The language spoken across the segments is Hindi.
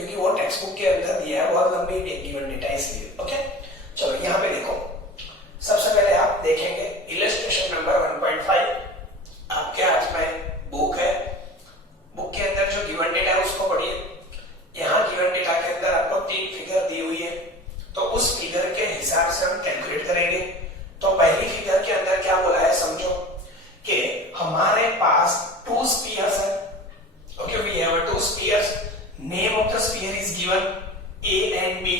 क्योंकि वो टेक्स्ट बुक के अंदर दिया है, बहुत लंबी गिवन डेटा इसलिए। ओके, चलो यहाँ पे देखो, सबसे पहले आप देखेंगे इलस्ट्रेशन नंबर 1.5 आपके हाथ में बुक है, बुक के अंदर जो गिवन डेटा है उसको पढ़िए। यहाँ गिवन डेटा के अंदर आपको 3 फिगर दी हुई है, तो उस फिगर के हिसाब से हम कैलकुलेट करेंगे। तो पहली फिगर के अंदर क्या बोला है समझो कि हमारे पास 2 स्फीयर्स है। Okay, we have 2 spheres, name of the sphere is given A and B।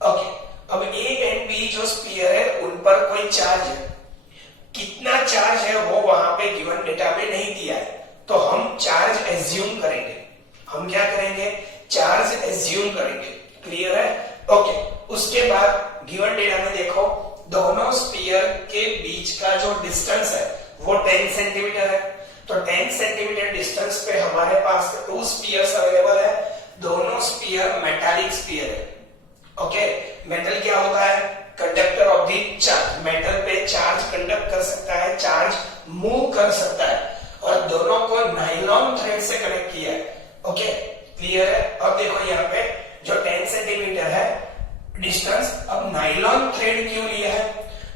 Okay, अब A and B जो स्फीयर है उन पर कोई चार्ज है, कितना चार्ज है वो वहां पे गिवन डेटा में नहीं दिया है, तो हम चार्ज एज्यूम करेंगे। हम क्या करेंगे? चार्ज एज्यूम करेंगे। क्लियर है? ओके, उसके बाद गिवन डेटा में देखो दोनों स्फीयर के बीच का जो डिस्टेंस है वो 10 सेंटीमीटर है, तो 10 सेंटीमीटर डिस्टेंस पे हमारे पास 2 स्फीयर्स अवेलेबल है। दोनों स्फीयर मेटालिक स्फीयर है। ओके, मेटल क्या होता है? Conductor of the charge. Metal पे चार्ज कंडक्ट कर सकता है, चार्ज मूव कर सकता है, और दोनों को नायलॉन थ्रेड से कनेक्ट किया है। ओके, क्लियर है? अब देखो यहाँ पे जो 10 सेंटीमीटर है डिस्टेंस, अब नायलॉन थ्रेड क्यों लिया है?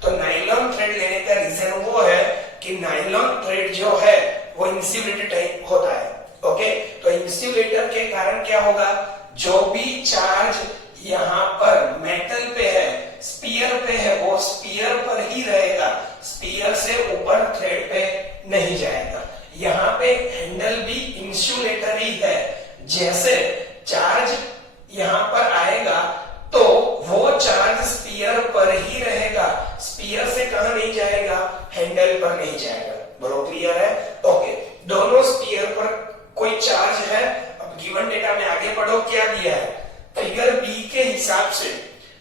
तो नायलॉन थ्रेड लेने का रीजन वो है कि नायलॉन थ्रेड जो है वो इंसुलेटेड टाइप होता है। ओके, तो इंसुलेटर के कारण क्या होगा? जो भी चार्ज यहाँ पर मेटल पे है, स्पीयर पे है, वो स्पीयर पर ही रहेगा, स्पीयर से ऊपर थ्रेड पे नहीं जाएगा। यहाँ पे हैंडल भी इंसुलेटर ही है, जैसे चार्ज यहाँ पर आएगा तो वो चार्ज स्पीयर पर ही रहेगा, स्पीयर से कहां नहीं जाएगा? हैंडल पर नहीं जाएगा। बोलो क्लियर है? ओके, दोनों स्पीयर पर कोई चार्ज है। अब गिवन डेटा में आगे पढ़ो क्या दिया है। फिगर बी के हिसाब से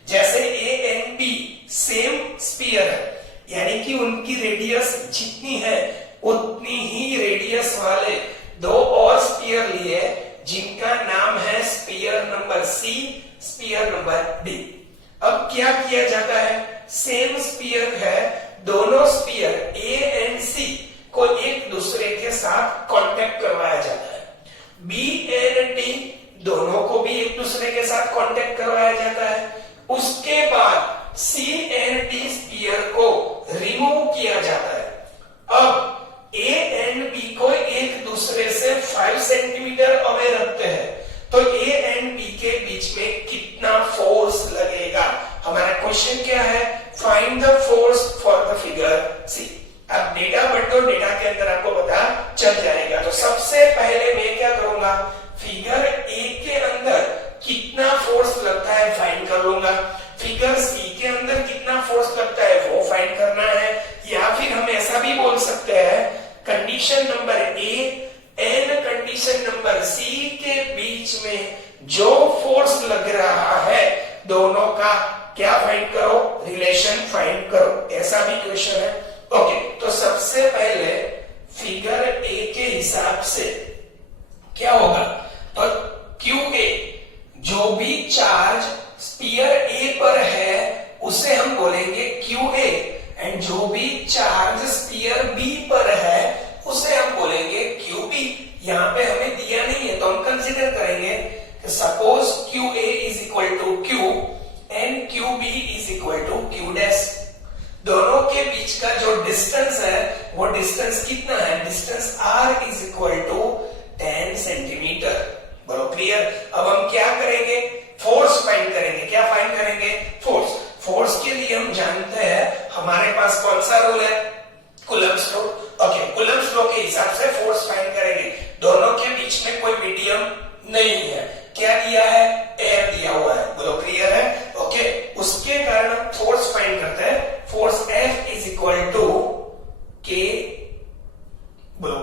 जैसे A and B same sphere है, यानी कि उनकी रेडियस जितनी है उतनी ही रेडियस वाले 2 और स्पीयर लिए जिनका नाम है sphere number C, sphere number D. अब क्या किया जाता है? सेम स्पीयर है, दोनों स्पीयर ए एंड सी को एक दूसरे के साथ कांटेक्ट करवाया जाता है। बी एंड डी दोनों को भी एक दूसरे के साथ कांटेक्ट करवाया जाता है। उसके बाद सी एंड डी स्पीयर को रिमूव किया जाता है। अब ए एंड बी को एक दूसरे से 5 सेंटीमीटर अवे रखते हैं, तो ए एंड बी के बीच में कितना फोर्स लगेगा? हमारा क्वेश्चन क्या है? Find the force for the figure C. अब डेटा बढ़ दो, डेटा के अंदर आपको पता चल जाएगा। तो सबसे पहले मैं क्या करूंगा? फिगर ए के अंदर कितना फोर्स लगता है फाइंड कर लूंगा, फिगर सी के अंदर कितना फोर्स लगता है वो फाइंड करना है। या फिर हम ऐसा भी बोल सकते हैं condition number A and condition number C के बीच में जो फोर्स लग रहा है दोनों का क्या फाइंड करो? रिलेशन फाइंड करो। ऐसा भी क्वेश्चन है। ओके, तो सबसे पहले फिगर ए के हिसाब से क्या होगा? तो QA जो भी चार्ज स्पीयर ए पर है उसे हम बोलेंगे QA, एंड जो भी चार्ज स्पीयर बी पर है उसे हम बोलेंगे QB। यहाँ पे हमें दिया नहीं है तो हम कंसीडर करेंगे कि suppose QA is equal to Q and QB is equal to Q dash. दोनों के बीच का जो डिस्टेंस है वो डिस्टेंस कितना है? Distance R is equal to 10 centimetre. बोलो क्लियर? अब हम क्या करेंगे? फोर्स फाइंड करेंगे। क्या फाइंड करेंगे? फोर्स। फोर्स के लिए हम जानते हैं हमारे पास कौन सा रूल है? Coulomb's law. Okay, Coulomb's law के हिसाब से फोर्स फाइंड करेंगे। दोनों के बीच में कोई मीडियम नहीं है। क्या दिया है? एयर दिया हुआ है। बोलो क्लियर है? ओके, उसके कारण हम फोर्स फाइंड करते हैं। Force F is equal to K। बोलो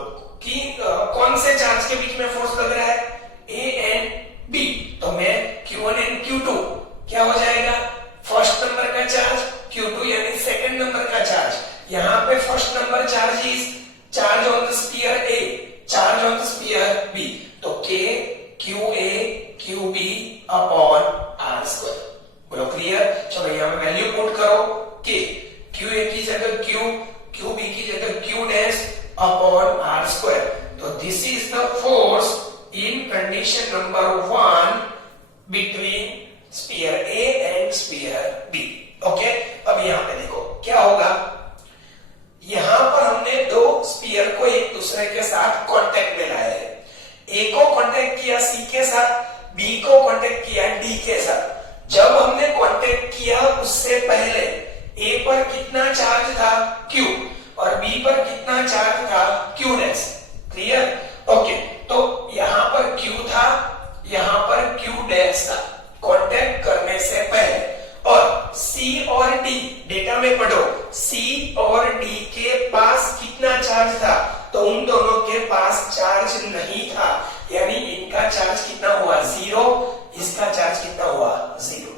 कि कौन से चार्ज के बीच में फोर्स लग रहा है? A and B। तो मैं Q1 एंड Q2 क्या हो जाएगा? फर्स्ट नंबर का चार्ज, Q2 यानी सेकंड नंबर का चार्ज। यहाँ पे first number charge is charge on the sphere A, charge on the sphere B। तो K QA QB upon R square. बोलो क्लियर? चलो यहाँ पे वैल्यू पुट करो। K QA की जगह Q, QB की जगह Q dash upon R square. तो this is the force in condition number 1 between sphere A and sphere B. Okay, अब यहां पे देखो क्या होगा, यहां पर हमने दो स्पीयर को एक दूसरे के साथ कांटेक्ट में लाया है। ए को कांटेक्ट किया सी के साथ, बी को कांटेक्ट किया डी के साथ। जब हमने कांटेक्ट किया उससे पहले ए पर कितना चार्ज था Q और बी पर कितना चार्ज था Q डैश। क्लियर? ओके, तो यहां पर Q था, यहां पर Q डैश था कांटेक्ट करने से पहले। और C और D डेटा में पढ़ो, C और D के पास कितना चार्ज था, तो उन दोनों के पास चार्ज नहीं था, यानी इनका चार्ज कितना हुआ 0, इसका चार्ज कितना हुआ 0।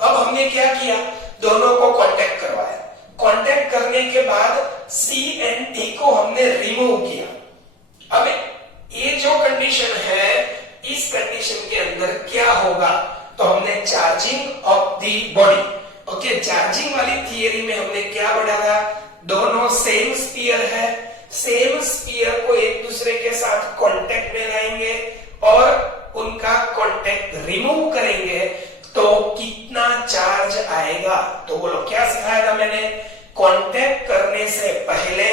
अब हमने क्या किया, दोनों को कांटेक्ट करवाया। कांटेक्ट करने के बाद C एंड D को हमने रिमूव किया। अब ये जो कंडीशन है, इस कंडीशन के अंदर क्या होगा, तो हमने charging of the body. Okay, charging वाली थियरी में हमने क्या पढ़ा था, दोनों सेम स्फीयर है, सेम स्फीयर को एक दूसरे के साथ कांटेक्ट में लाएंगे और उनका कांटेक्ट रिमूव करेंगे तो कितना चार्ज आएगा। तो बोलो क्या सिखाया था मैंने, कांटेक्ट करने से पहले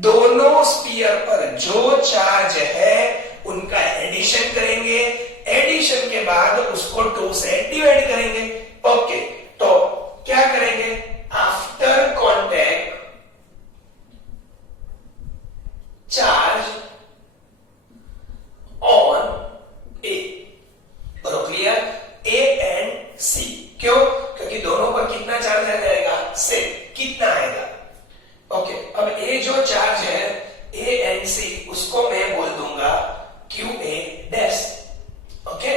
दोनों स्फीयर पर जो चार्ज है उनका एडिशन करेंगे, एडिशन के बाद उसको 2 से डिवाइड करेंगे। ओके, तो क्या करेंगे, आफ्टर कांटेक्ट चार्ज ऑन ए। बोलो क्लियर, ए एंड सी। क्यों? क्योंकि दोनों पर कितना चार्ज आ जाएगा, सेम। कितना आएगा? ओके, अब ए जो चार्ज है ए एंड सी, उसको मैं बोल दूंगा क्यू ए डैश। ओके,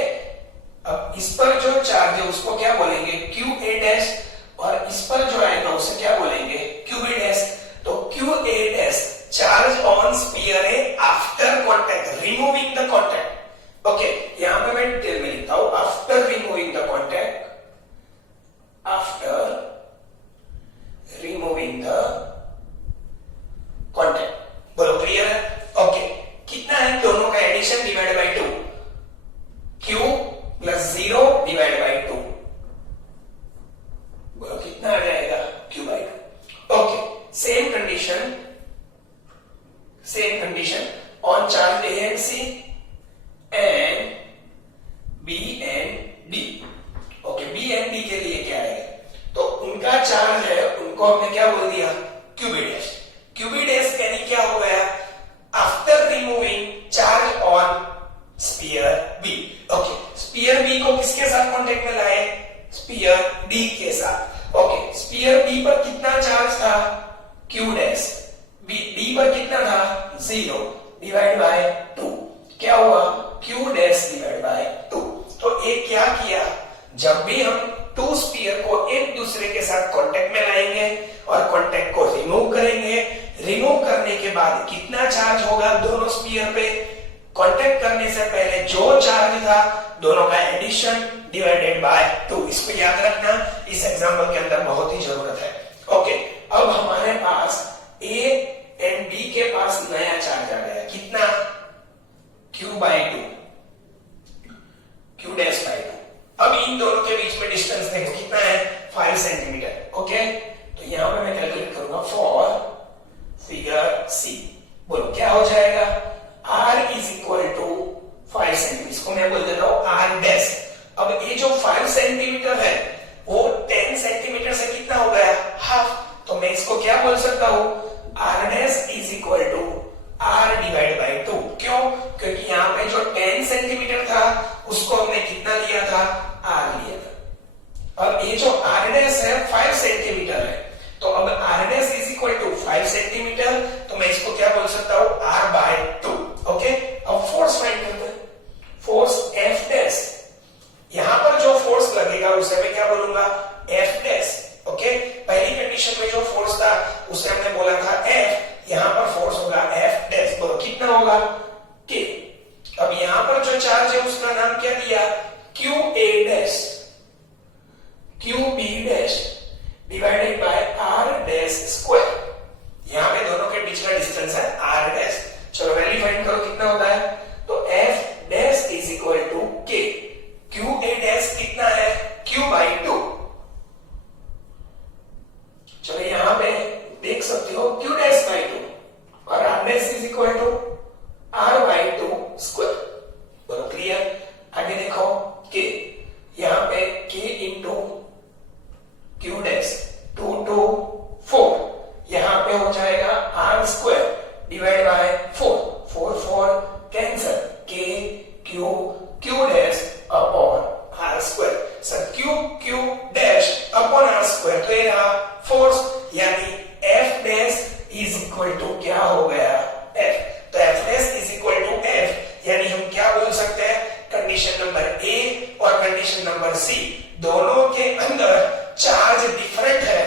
अब इस पर जो चार्ज है उसको क्या बोलेंगे, क्यू ए डैश, और इस पर जो आएगा उसे क्या बोलेंगे, क्यू बी डैश। तो Q A dash charge on sphere A after contact, removing the contact. Okay, यहां पे मैं डिटेल में लिखता हूं, after removing the contact, after removing the contact. बोलो क्लियर है? ओके, कितना है, दोनों का addition divide by 2, Q plus 0 divide by 2। बोलो कितना आ जाएगा, Q by 2। Okay, same condition on charge A and C and B and D। Okay, B and D के लिए क्या है, तो उनका चार्ज है, उनको हमने क्या बोल दिया, QB डैश। QB डैश यानी क्या हो गया, after removing charge on sphere B। Okay, sphere B को किसके साथ कांटेक्ट में लाए, स्फीयर D के साथ। ओके, स्फीयर B पर कितना चार्ज था, Q डैश, D पर कितना था 0 डिवाइड बाय 2। क्या हुआ, Q डैश डिवाइड बाय 2। तो एक क्या किया, जब भी हम 2 स्फीयर को एक दूसरे के साथ कांटेक्ट में लाएंगे और कांटेक्ट को रिमूव करेंगे, रिमूव करने के बाद कितना चार्ज होगा दोनों स्फीयर पे, कांटेक्ट करने से पहले जो चार्ज था दोनों का एडिशन डिवाइडेड बाय 2। इसको याद रखना, इस एग्जांपल के अंदर बहुत ही जरूरत है। ओके, अब हमारे पास A एंड B के पास नया चार्ज आ गया, कितना, Q by 2, Q dash by 2। अब इन दोनों के बीच में डिस्टेंस देखो कितना है, 5 सेंटीमीटर। ओके, तो यहां पे मैं कैलकुलेट करूंगा फॉर फिगर C। बोलो क्या हो जाएगा, R is equal to 5 centimetre, इसको मैं बोल देता हूं R डैश। अब ये जो 5 सेंटीमीटर है वो 10 सेंटीमीटर से कितना हो गया, हाफ। तो मैं इसको क्या बोल सकता हूं, R dash is equal to R divide by 2। क्यों? क्योंकि यहाँ पे जो 10 सेंटीमीटर था उसको हमने कितना लिया था, R लिया था। अब ये जो R डैश है 5 सेंटीमीटर है, तो अब R dash is equal to 5 centimetre, तो मैं इसको क्या बोल सकता हूं, R बाय 2। ओके, अब फोर्स फाइंड करते हैं, फोर्स F डैश। यहां पर जो फोर्स लगेगा उसे मैं क्या नंबर सी, दोनों के अंदर चार्ज डिफरेंट है,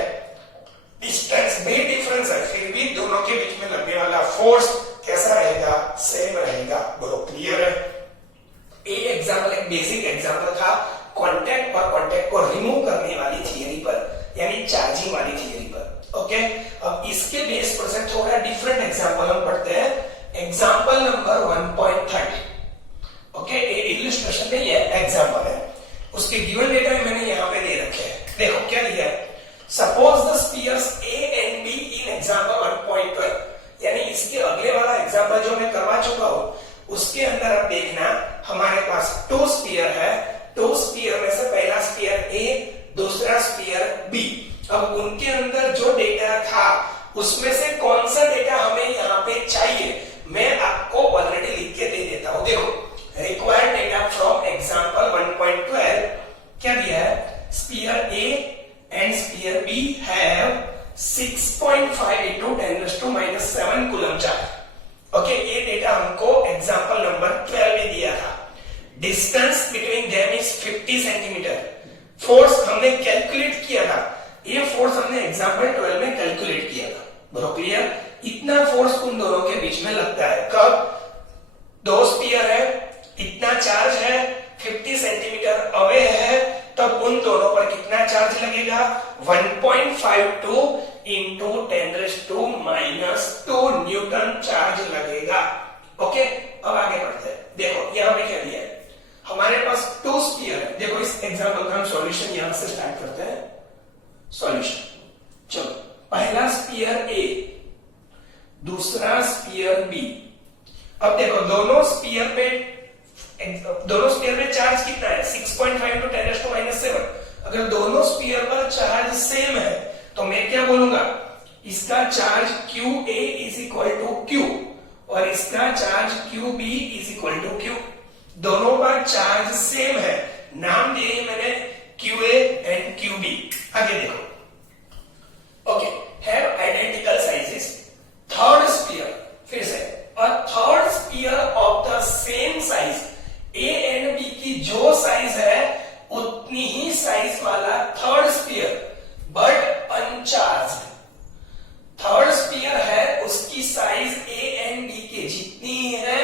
डिस्टेंस भी डिफरेंस है, फिर भी दोनों के बीच में लगने वाला फोर्स कैसा रहेगा, सेम रहेगा। बोलो क्लियर है? ये एग्जाम्पल एक बेसिक एग्जाम्पल था कांटेक्ट और कांटेक्ट को रिमूव करने वाली थियरी पर, यानी चार्जिंग वाली थियरी पर। ओके, अब इसके बेस पर से थोड़ा डिफरेंट एग्जाम्पल हम पढ़ते हैं। Example number 1.30। ओके, ये इलस्ट्रेशन नहीं है, एग्जाम्पल है। उसके गिवन डेटा मैंने यहाँ पे दे रखे हैं। देखो क्या दिया है, suppose the spheres A and be in example 1.12, यानी इसके अगले वाला एग्जाम्पल जो मैं करवा चुका हूं उसके अंदर अब देखना, हमारे पास 2 स्फीयर है, 2 स्फीयर में से पहला स्फीयर ए, दूसरा स्फीयर बी। अब उनके अंदर जो डेटा था उसमें से कौन सा डेटा हमें यहाँ पे चाहिए, मैं आपको ऑलरेडी लिख के दे देता हूं। देखो, रिक्वायर्ड डेटा फ्रॉम एग्जाम्पल 1.12 क्या दिया है, sphere A and sphere B have 6.5 into 10⁻⁻7 coulomb charge. Okay, ये डेटा हमको एग्जाम्पल नंबर 12 में दिया था। Distance between them is 50 centimetre. Force हमने कैलकुलेट किया था, ये फोर्स हमने एग्जाम्पल 12 में कैलकुलेट किया था। बोलो क्लियर? इतना फोर्स उन दोनों के बीच में लगता है। कब? 2 स्फीयर है, इतना चार्ज है, 50 सेंटीमीटर अवे है, तब उन दोनों पर कितना चार्ज लगेगा, 1.52 into 10⁻⁻2 न्यूटन चार्ज लगेगा। ओके, अब आगे बढ़ते हैं। देखो यहां पे क्या दिया है, हमारे पास 2 स्फीयर है। देखो इस एग्जांपल का हम सॉल्यूशन यहां से स्टार्ट करते हैं। सॉल्यूशन, चलो, पहला स्फीयर ए, दूसरा स्फीयर बी। अब देखो दोनों स्फीयर में चार्ज कितना है, 6.5 into 10⁻⁻7। अगर दोनों स्फीयर पर चार्ज सेम है तो मैं क्या बोलूंगा, इसका charge QA is equal to Q और इसका charge QB is equal to Q। दोनों पर चार्ज सेम है, नाम दिए मैंने QA एंड QB। आगे देखो, okay, have identical sizes. Third sphere, फिर से, a third sphere of the same size, A and B की जो साइज है उतनी ही साइज वाला third sphere, but अनचार्ज। Third sphere है, उसकी साइज A एंड B के जितनी ही है,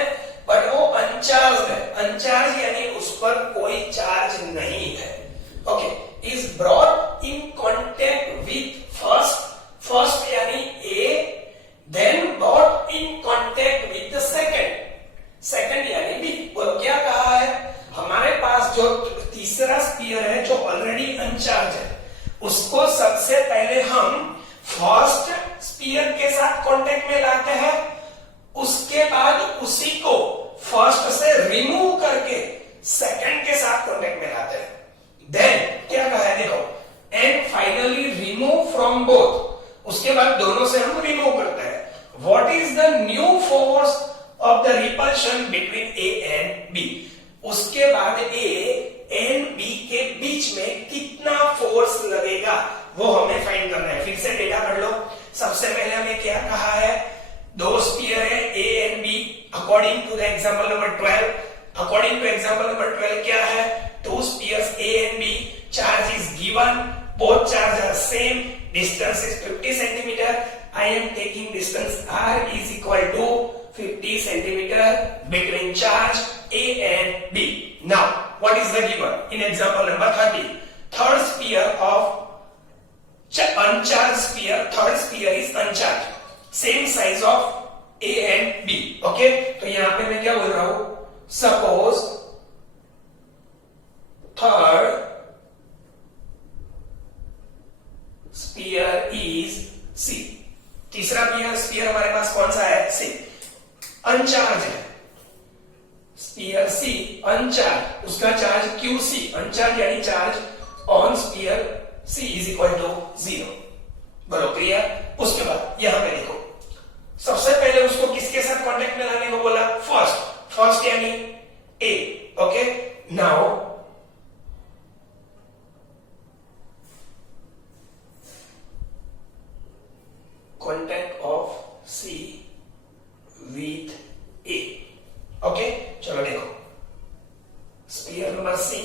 बट वो अनचार्ज है। अनचार्ज यानी उस पर कोई चार्ज नहीं है। Okay, is brought in contact with first यानी A, then brought in contact with the second यानी B। बोलो क्या कहा है, हमारे पास जो तीसरा स्फीयर है जो ऑलरेडी अनचार्ज है, उसको सबसे पहले हम फर्स्ट स्फीयर के साथ कांटेक्ट में लाते हैं, उसके बाद उसी को फर्स्ट से रिमूव करके सेकंड के साथ कांटेक्ट में लाते हैं। देन क्या कहा है, देखो, and finally remove from both. उसके बाद दोनों से हम रिमूव करते हैं। What is the new force of the repulsion between A and B। उसके बाद A एंड B के बीच में कितना फोर्स लगेगा वो हमें फाइंड करना है। फिर से डेटा पढ़ लो। सबसे पहले हमें क्या कहा है, 2 स्फीयर है A and B according to the example number 12। According to example number 12 क्या है, 2 spheres A and B, charge is given, both charges are same, distance is 50 centimeter. I am taking distance R is equal to 50 centimeter between charge A and B. Now, what is the given in example number 30? Third sphere of uncharged sphere, third sphere is uncharged, same size of A and B. Okay, तो यहां पे मैं क्या बोल रहा हूं, suppose third sphere is C। तीसरा स्फीयर हमारे पास कौन सा है, C, अनचार्ज है। स्फीयर C अनचार्ज, उसका चार्ज QC, अनचार्ज यानी charge on sphere C is equal to 0। बोलो क्लियर? उसके बाद यहां पे देखो, सबसे पहले उसको किसके साथ कांटेक्ट में लाने को बोला, फर्स्ट यानी A। Okay, now contact of C with A। Okay, चलो देखो, sphere number C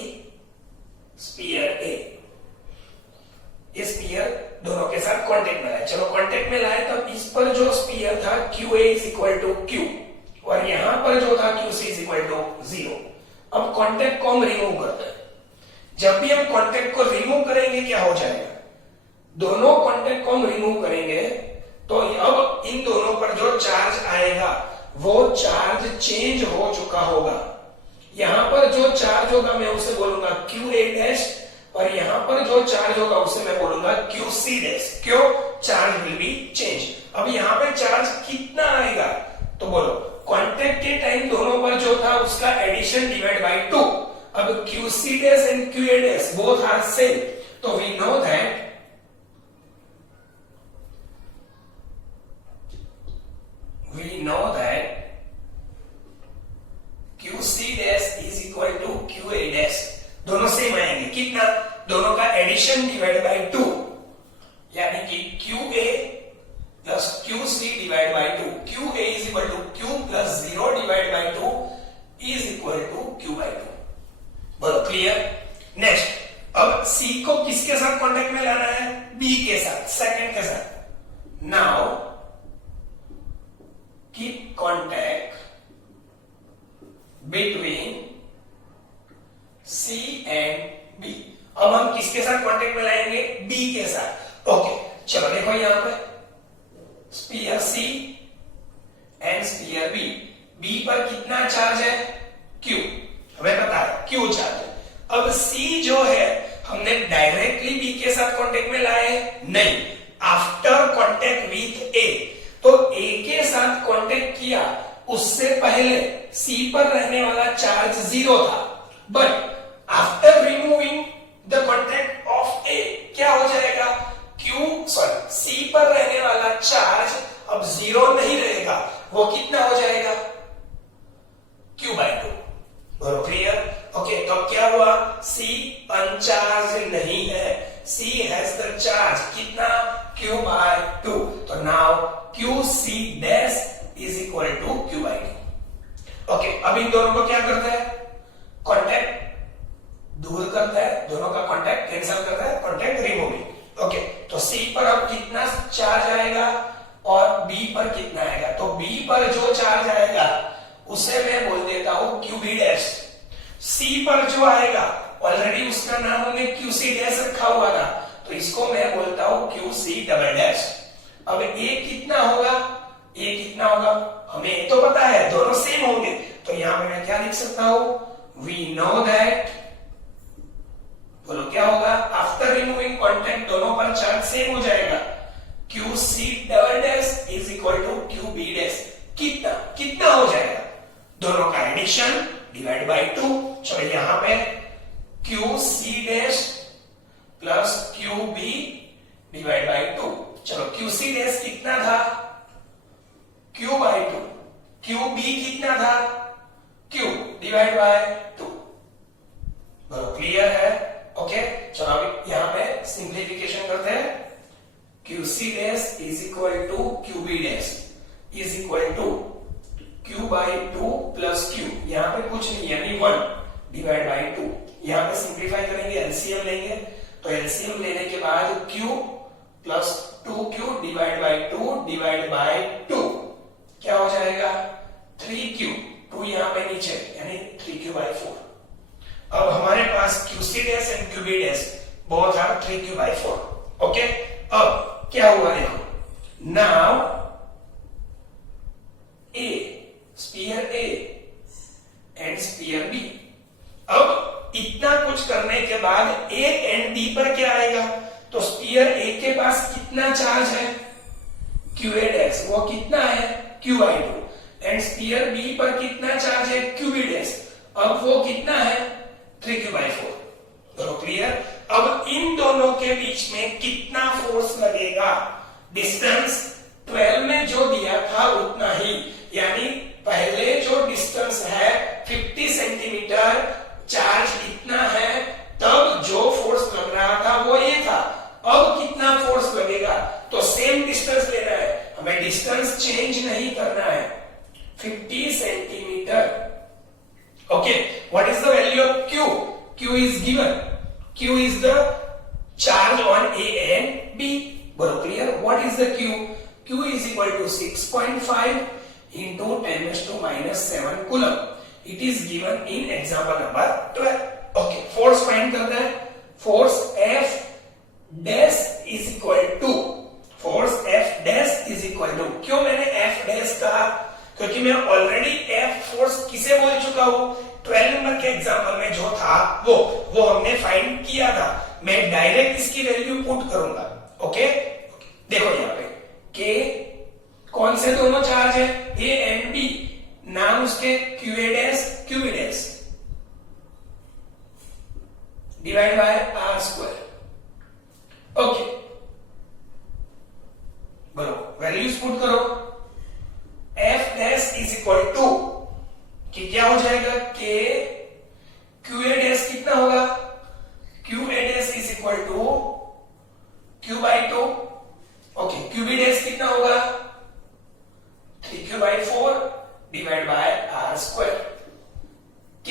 QA is equal to Q और यहां पर जो था QC इज इक्वल टू 0। अब कांटेक्ट को हम रिमूव करते हैं। जब भी हम कांटेक्ट को रिमूव करेंगे क्या हो जाएगा, दोनों कांटेक्ट को हम रिमूव करेंगे तो अब इन दोनों पर जो चार्ज आएगा वो चार्ज चेंज हो चुका होगा। यहां पर जो चार्ज होगा मैं उसे बोलूंगा QA डैश और यहां पर जो चार्ज होगा उसे मैं बोलूंगा QC डैश। क्यों? Charge will be change. अब यहां पे चार्ज कितना आएगा तो बोलो कांटेक्ट के टाइम दोनों पर जो था उसका एडिशन डिवाइड बाय 2। अब QC dash and QA dash both are same, तो we know that QC dash is equal to QA dash। दोनों सेम आएंगे। कितना? दोनों का एडिशन डिवाइड बाय 2 यानी कि QA plus QC divide by 2। QA is equal to Q plus 0 divide by 2 is equal to Q by 2। बोलो क्लियर? नेक्स्ट, अब C को किसके साथ कांटेक्ट में लाना है? B के साथ, सेकंड के साथ। Now keep contact between C and B। अब हम किसके साथ कांटेक्ट में लाएंगे? B के साथ। ओके, चलो देखो यहां पे sphere C and sphere B। B पर कितना चार्ज है? Q, हमें पता है Q चार्ज है। अब C जो है हमने डायरेक्टली B के साथ कांटेक्ट में लाए? नहीं, आफ्टर कांटेक्ट विथ A। तो A के साथ कांटेक्ट किया उससे पहले C पर रहने वाला चार्ज 0 था, but after removing the contact of A क्या हो जाएगा? C पर रहने वाला चार्ज अब 0 नहीं रहेगा, वो कितना हो जाएगा? Q by 2। बोलो क्लियर? ओके, तो क्या हुआ? C अनचार्ज नहीं है, C हैज द चार्ज कितना? Q by 2। तो now QC dash is equal to Q by 2। Okay, अब इन दोनों को क्या करता है? कांटेक्ट दूर करता है, दोनों का कांटेक्ट कैंसिल करता है, कांटेक्ट रिमूविंग। ओके, तो C पर अब कितना चार्ज आएगा और B पर कितना आएगा? तो B पर जो चार्ज आएगा उसे मैं बोल देता हूं QB डैश। C पर जो आएगा ऑलरेडी उसका नाम हमने QC डैश रखा हुआ था, तो इसको मैं बोलता हूं QC डबल डैश। अब A कितना होगा? A कितना होगा हमें तो पता है, दोनों सेम होंगे, तो यहां पे मैं क्या लिख सकता हूं? वी नो दैट, बोलो क्या होगा? आफ्टर रिमूविंग कांटेक्ट दोनों पर चार्ज सेम हो जाएगा। QC double dash is equal to QB dash. कितना कितना हो जाएगा? दोनों का एडिशन डिवाइड बाय 2। चलो यहां पे QC dash plus QB divide by 2। चलो QC डैश कितना था? Q by 2। QB कितना था? Q divide by 2। बोलो क्लियर है? ओके, चलो अभी यहां पे सिंप्लीफिकेशन करते हैं। QC dash is equal to QB dash is equal to Q by 2 plus Q, यहां पे कुछ नहीं यानी 1 डिवाइड बाय 2। यहां पे सिंप्लीफाई करेंगे, एलसीएम लेंगे, तो एलसीएम लेने के बाद Q plus 2Q divide by 2 divide by 2 क्या हो जाएगा? 3Q, 2 यहां पे नीचे यानी 3Q बाय 4। अब हमारे पास QC dash and QB dash both are 3Q by 4। Okay, अब क्या हुआ देखो, now A, sphere A and sphere B। अब इतना कुछ करने के बाद A एंड B पर क्या आएगा? तो स्फीयर A के पास कितना चार्ज है? QA डैश, वो कितना है? Q by 2। And sphere B पर कितना चार्ज है? QB डैश, अब वो कितना है? 3Q by 4। तो क्लियर? अब इन दोनों के बीच में कितना फोर्स लगेगा? डिस्टेंस 12 में जो दिया था उतना ही, यानी पहले जो डिस्टेंस है 50 सेंटीमीटर, चार्ज इतना है, तब जो फोर्स लग रहा था वो ये था। अब कितना फोर्स लगेगा? तो सेम डिस्टेंस लेना है हमें, डिस्टेंस चेंज नहीं करना है, 50 centimetre. Okay, what is the value of Q? Q is given, Q is the charge on A and B। बोलो clear? What is the Q? Q is equal to 6.5 into 10⁻⁻7 coulomb. It is given in example number 12. Okay, force find करना है. Force F dash is equal to, force F dash is equal to, क्यों मैंने F dash कहा? क्योंकि मैं ऑलरेडी F फोर्स किसे बोल चुका हूं? 12 नंबर के एग्जाम्पल में जो था वो हमने फाइंड किया था. मैं डायरेक्ट इसकी वैल्यू पुट करूंगा. ओके, देखो यहाँ पे K कौन से दोनों चार्ज है? A and B. नाम उसके QA dash QB dash divide by R square. Okay, बोलो वैल्यूज पुट करो. F dash is equal to कि क्या हो जाएगा? K QA डैश कितना होगा? QA dash is equal to Q by 2. Okay, QB dash कितना होगा? 3Q by 4 divide by R square. K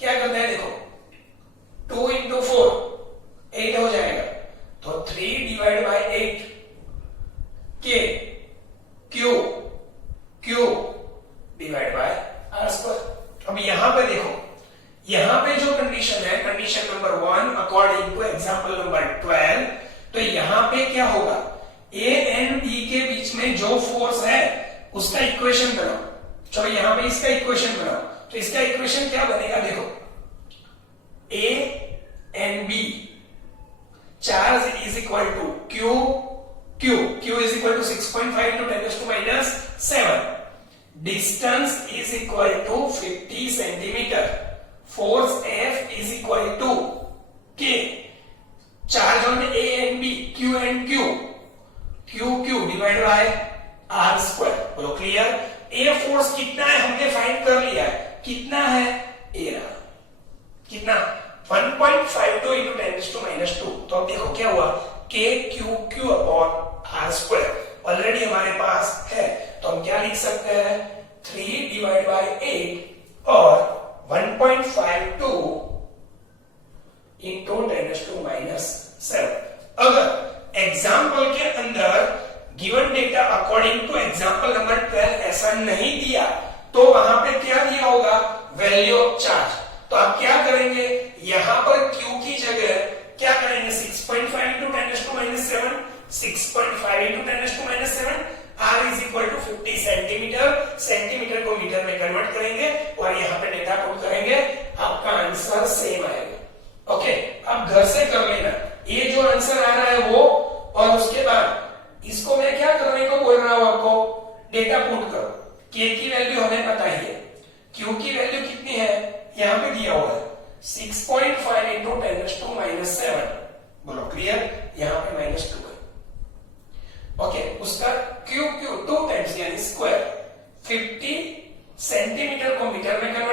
क्या करता है? देखो 2 इंटू 4 8 हो जाएगा, तो 3 divide by 8 K Q divide by R square. अब यहां पे देखो, यहां पे जो कंडीशन है, condition number 1 according to example number 12, तो यहां पे क्या होगा? A एंड B के बीच में जो फोर्स है उसका इक्वेशन बनाओ. चलो यहां पे इसका इक्वेशन बनाओ. तो इसका इक्वेशन क्या बनेगा? देखो A and B charge is equal to Q is equal to 6.5 into 10⁻⁻7. Distance is equal to 50 centimeter. Force F is equal to K. Charge on A and B, Q and Q divided by R square. बोलो क्लियर? A फोर्स कितना है हमने फाइंड कर लिया है. कितना है? A रहा. कितना? 1.52 into 10⁻². तो अब देखो क्या हुआ? Q upon R square already हमारे पास है, तो हम क्या लिख सकते हैं? 3 डिवाइड बाय 8 और 1.52 इंटू 10⁻⁻7. अगर एग्जाम्पल के अंदर given data according to example number 12 ऐसा नहीं दिया, तो वहां पे क्या दिया होगा? Value of charge. तो आप क्या करेंगे? यहां पर Q की जगह क्या करेंगे? 6.5 into 10⁻⁻7. 6.5 into 10⁻⁻7. R is equal to 50 centimetre. Centimetre को मीटर में कन्वर्ट करेंगे और यहाँ पे डेटा पुट करेंगे. आपका आंसर सेम आएगा. ओके, आप घर से कर लेना. ये जो आंसर आ रहा है वो, और उसके बाद इसको मैं क्या करने को बोल रहा हूं आपको? डेटा पुट करो. K की वैल्यू हमें पता ही है. Q की वैल्यू कितनी है? यहाँ पे दिया हुआ है 6.5 इंटू 10⁻⁻7. बोलो क्लियर? यहाँ पे -2 है. ओके, उसका Q 2 टाइम्स यानी स्क्वायर 50 सेंटीमीटर को मीटर में कन्वर्ट